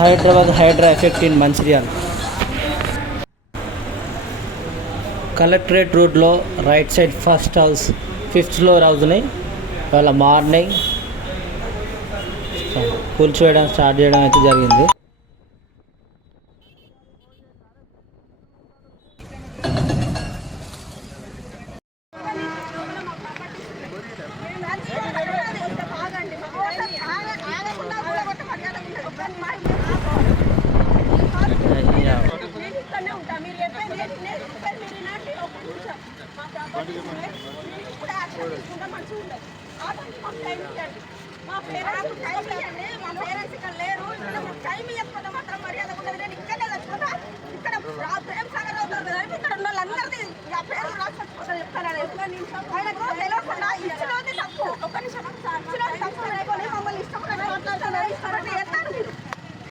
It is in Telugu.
Hyderabad Hydraa effect in Mancherial. Collectorate రోడ్లో right side first house, 5th floor హౌస్ని ఇవాళ మార్నింగ్ కూల్చివేయడం స్టార్ట్ చేయడం అయితే జరిగింది.